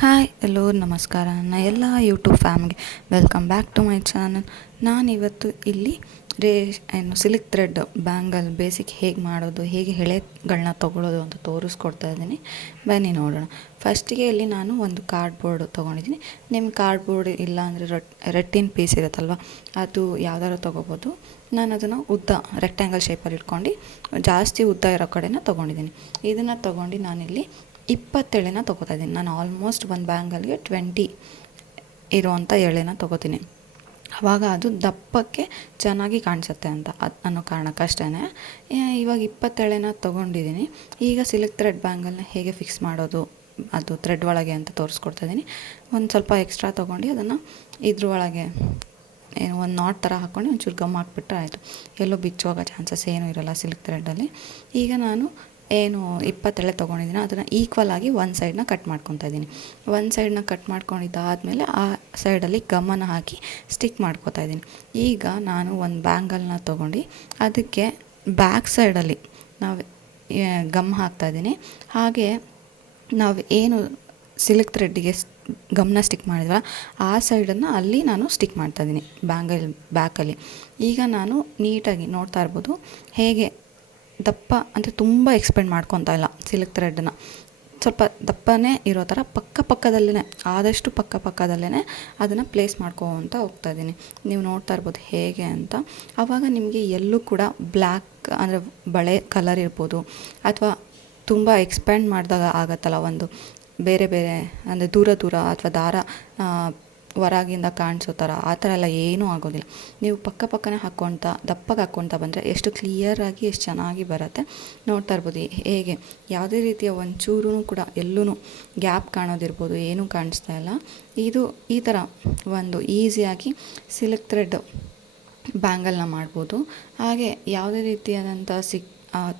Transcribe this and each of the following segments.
Hi ಎಲ್ಲೋ ನಮಸ್ಕಾರ ನನ್ನ ಎಲ್ಲ YouTube family welcome back to my channel. ನಾನಿವತ್ತು ಇಲ್ಲಿ ಸಿಲ್ಕ್ ಥ್ರೆಡ್ ಬ್ಯಾಂಗಲ್ ಬೇಸಿಕ್ ಹೇಗೆ ಮಾಡೋದು, ಹೇಗೆ ಎಳೆಗಳನ್ನ ತೊಗೊಳ್ಳೋದು ಅಂತ ತೋರಿಸ್ಕೊಡ್ತಾ ಇದ್ದೀನಿ. ಬನ್ನಿ ನೋಡೋಣ. ಫಸ್ಟಿಗೆ ಇಲ್ಲಿ ನಾನು ಒಂದು ಕಾರ್ಡ್ಬೋರ್ಡ್ ತೊಗೊಂಡಿದ್ದೀನಿ. ನಿಮ್ಮ ಕಾರ್ಡ್ಬೋರ್ಡ್ ಇಲ್ಲ ಅಂದರೆ ರೆಟ್ಟಿನ ಪೀಸ್ ಇರುತ್ತಲ್ವ, ಅದು ಯಾವ್ದಾದ್ರು ತೊಗೋಬೋದು. ನಾನು ಅದನ್ನು ಉದ್ದ ರೆಕ್ಟ್ಯಾಂಗಲ್ ಶೇಪಲ್ಲಿ ಇಟ್ಕೊಂಡು ಜಾಸ್ತಿ ಉದ್ದ ಇರೋ ಕಡೆನ ತೊಗೊಂಡಿದ್ದೀನಿ. ಇದನ್ನು ತೊಗೊಂಡು ನಾನಿಲ್ಲಿ 20 ಎಳೆನ ತೊಗೋತಾ ಇದ್ದೀನಿ. ನಾನು ಆಲ್ಮೋಸ್ಟ್ ಒಂದು ಬ್ಯಾಂಗಲ್ಗೆ 20 ಇರೋವಂಥ ಎಳೆನ ತೊಗೋತೀನಿ. ಆವಾಗ ಅದು ದಪ್ಪಕ್ಕೆ ಚೆನ್ನಾಗಿ ಕಾಣಿಸುತ್ತೆ ಅಂತ ಅನ್ನೋ ಕಾರಣಕ್ಕಷ್ಟೇ. ಇವಾಗ 20 ಎಳೆನ ತೊಗೊಂಡಿದ್ದೀನಿ. ಈಗ ಸಿಲ್ಕ್ ಥ್ರೆಡ್ ಬ್ಯಾಂಗಲ್ನ ಹೇಗೆ ಫಿಕ್ಸ್ ಮಾಡೋದು ಅದು ಥ್ರೆಡ್ ಒಳಗೆ ಅಂತ ತೋರಿಸ್ಕೊಡ್ತಾಯಿದ್ದೀನಿ. ಒಂದು ಸ್ವಲ್ಪ ಎಕ್ಸ್ಟ್ರಾ ತೊಗೊಂಡು ಅದನ್ನು ಇದ್ರ ಒಳಗೆ ಒಂದು ನಾಟ್ ಥರ ಹಾಕ್ಕೊಂಡು ಒಂಚೂರು ಗಮ್ ಹಾಕ್ಬಿಟ್ರೆ ಆಯಿತು. ಎಲ್ಲೋ ಬಿಚ್ಚೋಗೋ ಚಾನ್ಸಸ್ ಏನೂ ಇರೋಲ್ಲ ಸಿಲ್ಕ್ ಥ್ರೆಡ್ಡಲ್ಲಿ. ಈಗ ನಾನು 20 ಎಳೆ ತೊಗೊಂಡಿದ್ದೀನಿ, ಅದನ್ನು ಈಕ್ವಲ್ ಆಗಿ ಒಂದು ಸೈಡನ್ನ ಕಟ್ ಮಾಡ್ಕೊತಾ ಇದ್ದೀನಿ. ಒಂದು ಸೈಡನ್ನ ಕಟ್ ಮಾಡ್ಕೊಂಡಿದ್ದಾದಮೇಲೆ ಆ ಸೈಡಲ್ಲಿ ಗಮ್ಮನ್ನು ಹಾಕಿ ಸ್ಟಿಕ್ ಮಾಡ್ಕೊತಾ ಇದ್ದೀನಿ. ಈಗ ನಾನು ಒಂದು ಬ್ಯಾಂಗಲ್ನ ತೊಗೊಂಡು ಅದಕ್ಕೆ ಬ್ಯಾಕ್ ಸೈಡಲ್ಲಿ ನಾವು ಗಮ್ ಹಾಕ್ತಾಯಿದ್ದೀನಿ. ಹಾಗೆ ನಾವು ಏನು ಸಿಲ್ಕ್ ಥ್ರೆಡ್ಡಿಗೆ ಗಮ್ನ ಸ್ಟಿಕ್ ಮಾಡಿದ್ವಲ್ಲ ಆ ಸೈಡನ್ನು ಅಲ್ಲಿ ನಾನು ಸ್ಟಿಕ್ ಮಾಡ್ತಾಯಿದ್ದೀನಿ ಬ್ಯಾಂಗಲ್ ಬ್ಯಾಕಲ್ಲಿ. ಈಗ ನಾನು ನೀಟಾಗಿ ನೋಡ್ತಾ ಇರ್ಬೋದು ಹೇಗೆ ದಪ್ಪ ಅಂದರೆ ತುಂಬ ಎಕ್ಸ್ಪೆಂಡ್ ಮಾಡ್ಕೊತಾ ಇಲ್ಲ. ಸಿಲ್ಕ್ ಥ್ರೆಡ್ನ ಸ್ವಲ್ಪ ದಪ್ಪನೇ ಇರೋ ಥರ ಪಕ್ಕದಲ್ಲೇ ಆದಷ್ಟು ಪಕ್ಕದಲ್ಲೇ ಅದನ್ನು ಪ್ಲೇಸ್ ಮಾಡ್ಕೊತ ಹೋಗ್ತಾಯಿದ್ದೀನಿ. ನೀವು ನೋಡ್ತಾ ಇರ್ಬೋದು ಹೇಗೆ ಅಂತ. ಆವಾಗ ನಿಮಗೆ ಎಲ್ಲೂ ಕೂಡ ಬ್ಲ್ಯಾಕ್ ಅಂದರೆ ಬಳೆ ಕಲರ್ ಇರ್ಬೋದು ಅಥವಾ ತುಂಬ ಎಕ್ಸ್ಪ್ಯಾಂಡ್ ಮಾಡಿದಾಗ ಆಗುತ್ತಲ್ಲ, ಒಂದು ಬೇರೆ ಅಂದರೆ ದೂರ ಅಥವಾ ದಾರ ಹೊರಗಿಂದ ಕಾಣಿಸೋ ಥರ ಆ ಥರ ಎಲ್ಲ ಏನೂ ಆಗೋದಿಲ್ಲ. ನೀವು ಪಕ್ಕನೇ ದಪ್ಪಗೆ ಹಾಕ್ಕೊತಾ ಬಂದರೆ ಎಷ್ಟು ಕ್ಲಿಯರಾಗಿ ಎಷ್ಟು ಚೆನ್ನಾಗಿ ಬರುತ್ತೆ. ನೋಡ್ತಾ ಇರ್ಬೋದು ಹೇಗೆ ಯಾವುದೇ ರೀತಿಯ ಒಂಚೂರೂ ಕೂಡ ಎಲ್ಲೂ ಗ್ಯಾಪ್ ಕಾಣೋದಿರ್ಬೋದು, ಏನೂ ಕಾಣಿಸ್ತಾ ಇಲ್ಲ. ಇದು ಈ ಥರ ಒಂದು ಈಸಿಯಾಗಿ ಸಿಲ್ಕ್ ಥ್ರೆಡ್ ಬ್ಯಾಂಗಲ್ನ ಮಾಡ್ಬೋದು. ಹಾಗೆ ಯಾವುದೇ ರೀತಿಯಾದಂಥ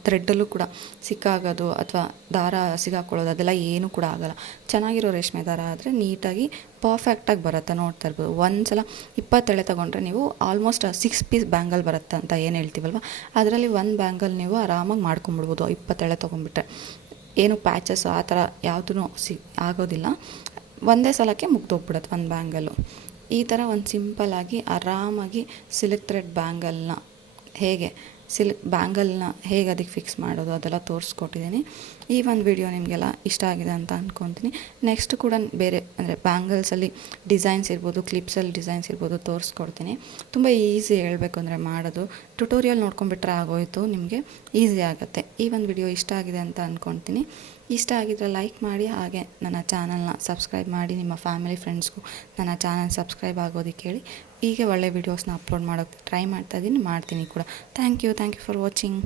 ಥ್ರೆಡ್ಡಲ್ಲೂ ಕೂಡ ಸಿಕ್ಕಾಗೋದು ಅಥವಾ ದಾರ ಸಿಗಾಕೊಳ್ಳೋದು ಅದೆಲ್ಲ ಏನೂ ಕೂಡ ಆಗೋಲ್ಲ. ಚೆನ್ನಾಗಿರೋ ರೇಷ್ಮೆ ದಾರ ಆದರೆ ನೀಟಾಗಿ ಪರ್ಫೆಕ್ಟಾಗಿ ಬರುತ್ತೆ. ನೋಡ್ತಾ ಇರ್ಬೋದು. ಒಂದು ಸಲ 20 ಎಳೆ ತೊಗೊಂಡ್ರೆ ನೀವು ಆಲ್ಮೋಸ್ಟ್ 6 ಪೀಸ್ ಬ್ಯಾಂಗಲ್ ಬರುತ್ತೆ ಅಂತ ಏನು ಹೇಳ್ತೀವಲ್ವ, ಅದರಲ್ಲಿ ಒಂದು ಬ್ಯಾಂಗಲ್ ನೀವು ಆರಾಮಾಗಿ ಮಾಡ್ಕೊಂಬಿಡ್ಬೋದು 20 ಎಳೆ ತೊಗೊಂಡ್ಬಿಟ್ರೆ. ಏನು ಪ್ಯಾಚಸ್ ಆ ಥರ ಯಾವುದೂ ಆಗೋದಿಲ್ಲ. ಒಂದೇ ಸಲಕ್ಕೆ ಮುಗ್ದೋಗ್ಬಿಡುತ್ತೆ ಒಂದು ಬ್ಯಾಂಗಲ್ಲು. ಈ ಥರ ಒಂದು ಸಿಂಪಲ್ಲಾಗಿ ಆರಾಮಾಗಿ ಸಿಲ್ಕ್ ಥ್ರೆಡ್ ಬ್ಯಾಂಗಲ್ನ ಹೇಗೆ ಅದಕ್ಕೆ ಫಿಕ್ಸ್ ಮಾಡೋದು ಅದೆಲ್ಲ ತೋರಿಸ್ಕೊಟ್ಟಿದ್ದೀನಿ. ಈ ಒಂದು ವಿಡಿಯೋ ನಿಮಗೆಲ್ಲ ಇಷ್ಟ ಆಗಿದೆ ಅಂತ ಅಂದ್ಕೊತೀನಿ. ನೆಕ್ಸ್ಟ್ ಕೂಡ ಬೇರೆ ಅಂದರೆ ಬ್ಯಾಂಗಲ್ಸಲ್ಲಿ ಡಿಸೈನ್ಸ್ ಇರ್ಬೋದು, ಕ್ಲಿಪ್ಸಲ್ಲಿ ಡಿಸೈನ್ಸ್ ಇರ್ಬೋದು ತೋರಿಸ್ಕೊಡ್ತೀನಿ. ತುಂಬ ಈಸಿ ಹೇಳಬೇಕು ಅಂದರೆ ಮಾಡೋದು. ಟ್ಯುಟೋರಿಯಲ್ ನೋಡ್ಕೊಂಡ್ಬಿಟ್ರೆ ಆಗೋಯಿತು, ನಿಮಗೆ ಈಸಿ ಆಗುತ್ತೆ. ಈ ಒಂದು ವಿಡಿಯೋ ಇಷ್ಟ ಆಗಿದೆ ಅಂತ ಅಂದ್ಕೊತೀನಿ. ಇಷ್ಟ ಆಗಿದ್ರೆ ಲೈಕ್ ಮಾಡಿ, ಹಾಗೆ ನನ್ನ ಚಾನಲ್ನ ಸಬ್ಸ್ಕ್ರೈಬ್ ಮಾಡಿ. ನಿಮ್ಮ ಫ್ಯಾಮಿಲಿ ಫ್ರೆಂಡ್ಸ್ಗೂ ನನ್ನ ಚಾನಲ್ ಸಬ್ಸ್ಕ್ರೈಬ್ ಆಗೋದಕ್ಕೆ ಹೇಳಿ. ಹೀಗೆ ಒಳ್ಳೆ ವೀಡಿಯೋಸ್ನ ಅಪ್ಲೋಡ್ ಮಾಡೋಕ್ಕೆ ಟ್ರೈ ಮಾಡ್ತೀನಿ ಕೂಡ. Thank you for watching.